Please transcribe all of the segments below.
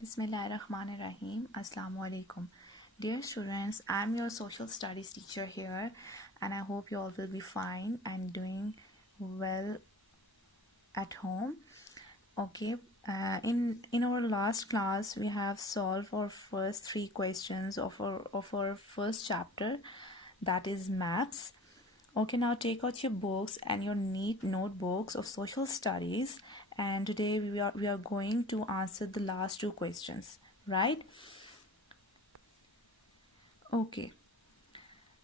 Bismillahirrahmanirrahim. Assalamu alaikum. Dear students, I am your social studies teacher here and I hope you all will be fine and doing well at home. Okay, in our last class we have solved our first 3 questions of our first chapter, that is maps. Okay, now take out your books and your neat notebooks of social studies, and today we are going to answer the last 2 questions, right? Okay.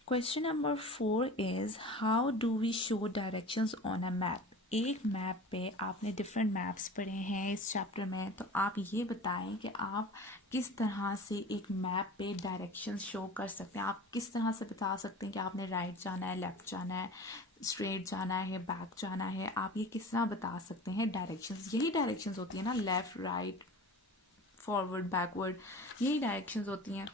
Question number 4 is how do we show directions on a map? एक मैप पे आपने different maps पढ़े हैं इस चैप्टर में, तो आप ये बताएं कि आप किस तरह से एक मैप पे डायरेक्शंस शो कर सकते हैं। आप किस तरह से बता सकते हैं कि आपने राइट जाना है, लेफ़्ट जाना है, स्ट्रेट जाना है, बैक जाना है। आप ये किस तरह बता सकते हैं डायरेक्शंस? यही डायरेक्शंस होती है ना, लेफ़्ट, राइट, फॉरवर्ड, बैकवर्ड, यही डायरेक्शंस होती हैं।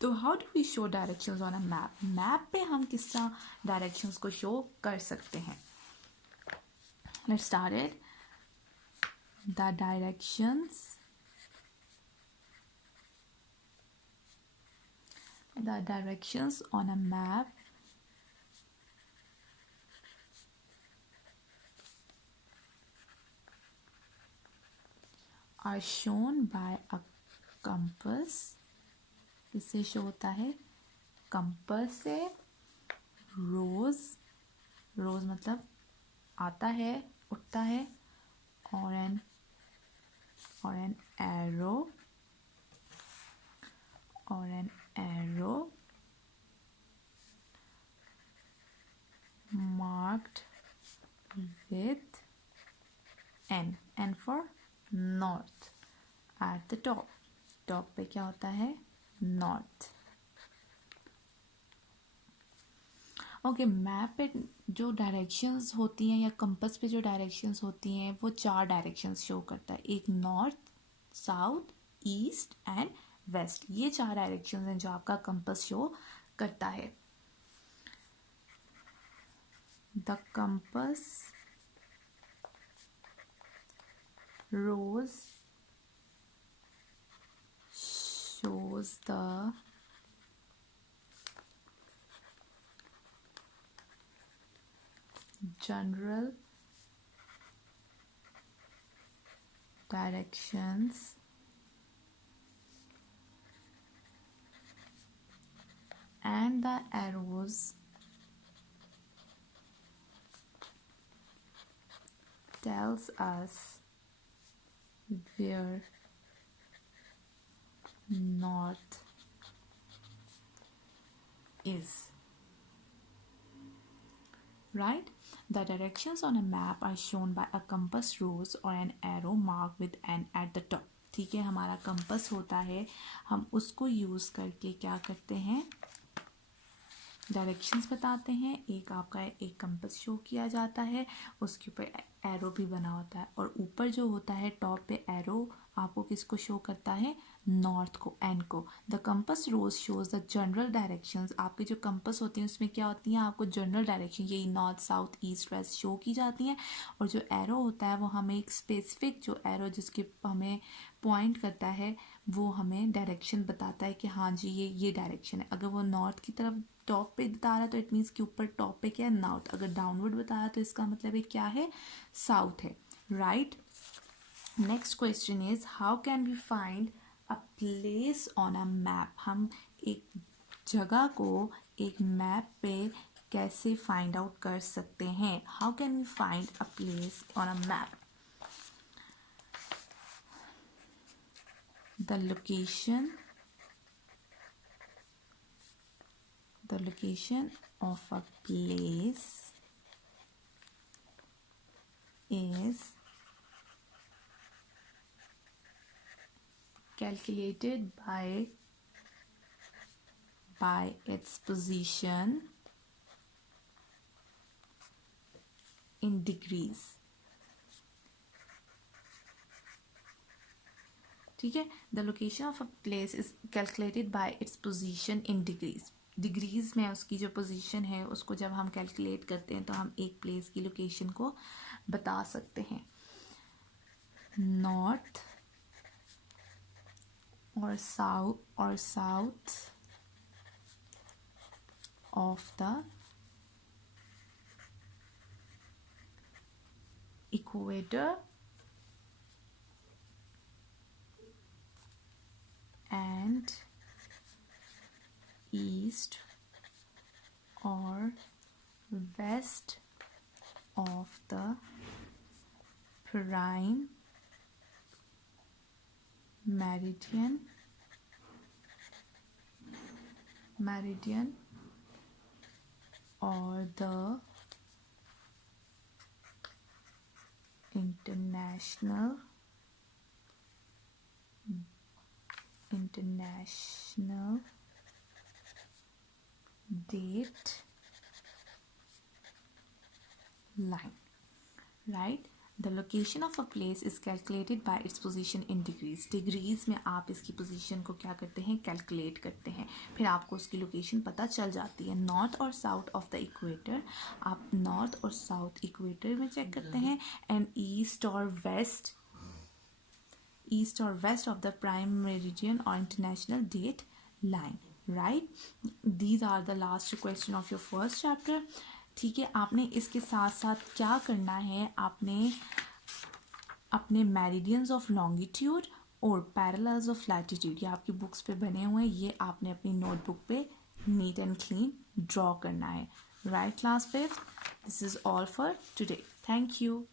तो how do we show directions on a map? Map पे हम किस तरह डायरेक्शंस को शो कर सकते हैं? Let's start it. The directions on a map are shown by a compass. इससे शो होता है कंपास से। रोज मतलब आता है, उठता है। और an arrow marked with N for north at the top पे क्या होता है? नॉर्थ। ओके, मैप पे जो डायरेक्शंस होती हैं या कंपास पे जो डायरेक्शंस होती हैं वो 4 डायरेक्शंस शो करता है। एक north, south, east and west, ये 4 डायरेक्शंस हैं जो आपका कंपास शो करता है। The compass rose shows the general directions and the arrows tells us where north is. Right? The directions on a map are shown by a compass rose or an arrow marked with N at the top. ठीक है, हमारा कंपास होता है, हम उसको यूज़ करके क्या करते हैं? डायरेक्शंस बताते हैं। एक कंपास शो किया जाता है, उसके ऊपर एरो भी बना होता है, और ऊपर जो होता है टॉप पे एरो आपको किसको शो करता है? नॉर्थ को, एन को। The compass rose shows the general directions. आपके जो कंपास होती हैं उसमें क्या होती हैं? आपको जनरल डायरेक्शन, यही north, south, east, west show की जाती हैं। और जो एरो होता है वो हमें एक स्पेसिफिक, जो एरो जिसके हमें पॉइंट करता है वो हमें डायरेक्शन बताता है कि हाँ जी ये डायरेक्शन है। अगर वो नॉर्थ की तरफ टॉप पे बता रहा है तो इट मीन्स कि ऊपर टॉप पे क्या है? नॉर्थ। अगर डाउनवर्ड बता रहा है तो इसका मतलब है क्या है? साउथ है। Right. Next question is how can we find a place on a map? हम एक जगह को एक मैप पे कैसे फाइंड आउट कर सकते हैं? How can we find a place on a map? The location of a place is calculated by its position in degrees. ठीक है, the location of a place is calculated by its position in degrees. Degrees में उसकी जो पोजीशन है उसको जब हम कैलकुलेट करते हैं तो हम एक प्लेस की लोकेशन को बता सकते हैं। North, or south of the equator and east or west of the prime meridian or the international date line, right? The location of a place is calculated by its position in degrees. Degrees में आप इसकी पोजीशन को क्या करते हैं, कैलकुलेट करते हैं, फिर आपको उसकी लोकेशन पता चल जाती है. नॉर्थ और साउथ ऑफ द इक्वेटर, आप नॉर्थ और साउथ इक्वेटर में चेक करते हैं, एंड ईस्ट और west of the prime meridian और international date line, right? These are the last question of your first chapter. ठीक है, आपने इसके साथ साथ क्या करना है, आपने अपने मेरिडियंस ऑफ लॉन्गिट्यूड और पैरेलल्स ऑफ लैटिट्यूड, ये आपकी बुक्स पे बने हुए हैं, ये आपने अपनी नोटबुक पे नीट एंड क्लीन ड्रॉ करना है. Right class 5th, this is all for today. Thank you.